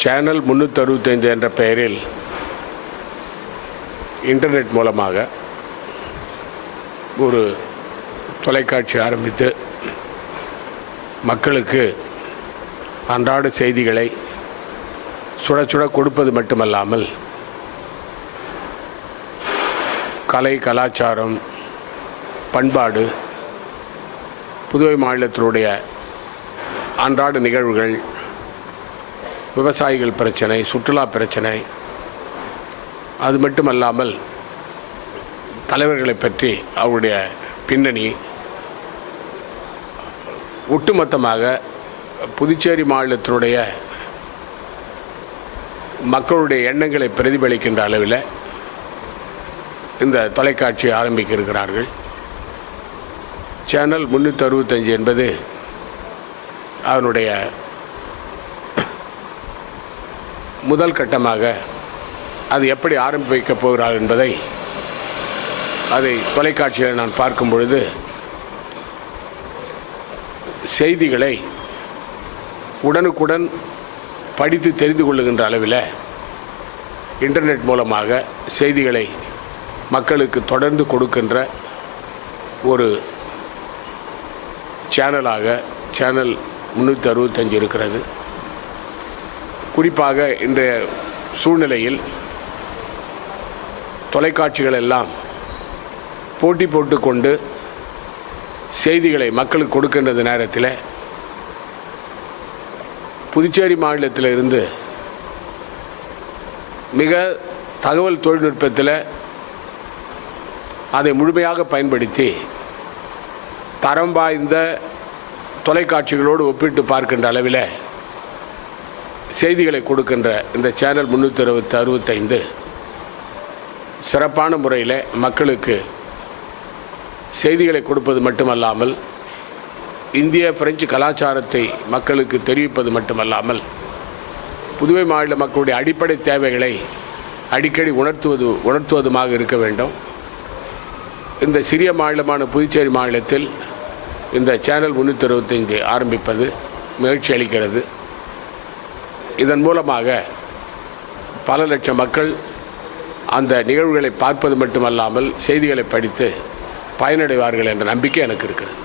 Channel முந்நூற்றறுபத்தைந்து என்ற பெயரில் internet மூலமாக ஒரு தொலைக்காட்சி ஆரம்பித்து மக்களுக்கு அன்றாட செய்திகளை சுட சுட கொடுப்பது மட்டுமல்லாமல் கலை கலாச்சாரம் பண்பாடு புதுவை மாநிலத்தினுடைய அன்றாட நிகழ்வுகள் விவசாயிகள் பிரச்சனை சுற்றுலா பிரச்சனை. அது மட்டுமல்லாமல் தலைவர்களை பற்றி அவருடைய பின்னணி ஒட்டுமொத்தமாக புதுச்சேரி மாநிலத்தினுடைய மக்களுடைய எண்ணங்களை பிரதிபலிக்கின்ற அளவில் இந்த தொலைக்காட்சி ஆரம்பிக்க இருக்கிறார்கள். சேனல் முந்நூற்றி அறுபத்தஞ்சு என்பது அதனுடைய முதல் கட்டமாக அது எப்படி ஆரம்பிக்கப் போகிறார் என்பதை அதை தொலைக்காட்சியில் நான் பார்க்கும் பொழுது செய்திகளை உடனுக்குடன் படித்து தெரிந்து கொள்ளுகின்ற அளவில் இன்டர்நெட் மூலமாக செய்திகளை மக்களுக்கு தொடர்ந்து கொடுக்கின்ற ஒரு சேனலாக சேனல் முந்நூற்றி அறுபத்தஞ்சு இருக்கிறது. குறிப்பாக இன்றைய சூழ்நிலையில் தொலைக்காட்சிகள் எல்லாம் போட்டி போட்டுக்கொண்டு செய்திகளை மக்களுக்கு கொடுக்கின்றது நேரத்தில் புதுச்சேரி மாநிலத்தில் இருந்து மிக தகவல் தொழில்நுட்பத்தில் அதை முழுமையாக பயன்படுத்தி தரம் வாய்ந்த தொலைக்காட்சிகளோடு ஒப்பிட்டு பார்க்கின்ற அளவில் செய்திகளை கொடுக்கின்ற இந்த சேனல் முந்நூற்றி அறுபத்தி அறுபத்தைந்து சிறப்பான முறையில் மக்களுக்கு செய்திகளை கொடுப்பது மட்டுமல்லாமல் இந்திய பிரெஞ்சு கலாச்சாரத்தை மக்களுக்கு தெரிவிப்பது மட்டுமல்லாமல் புதுவை மாநில மக்களுடைய அடிப்படை தேவைகளை அடிக்கடி உணர்த்துவது உணர்த்துவதுமாக இருக்க வேண்டும். இந்த சிறிய மாநிலமான புதுச்சேரி மாநிலத்தில் இந்த சேனல் முந்நூற்றி அறுபத்தைந்து ஆரம்பிப்பது மகிழ்ச்சி அளிக்கிறது. இதன் மூலமாக பல லட்சம் மக்கள் அந்த நிகழ்வுகளை பார்ப்பது மட்டுமல்லாமல் செய்திகளை படித்து பயனடைவார்கள் என்ற நம்பிக்கை எனக்கு இருக்கிறது.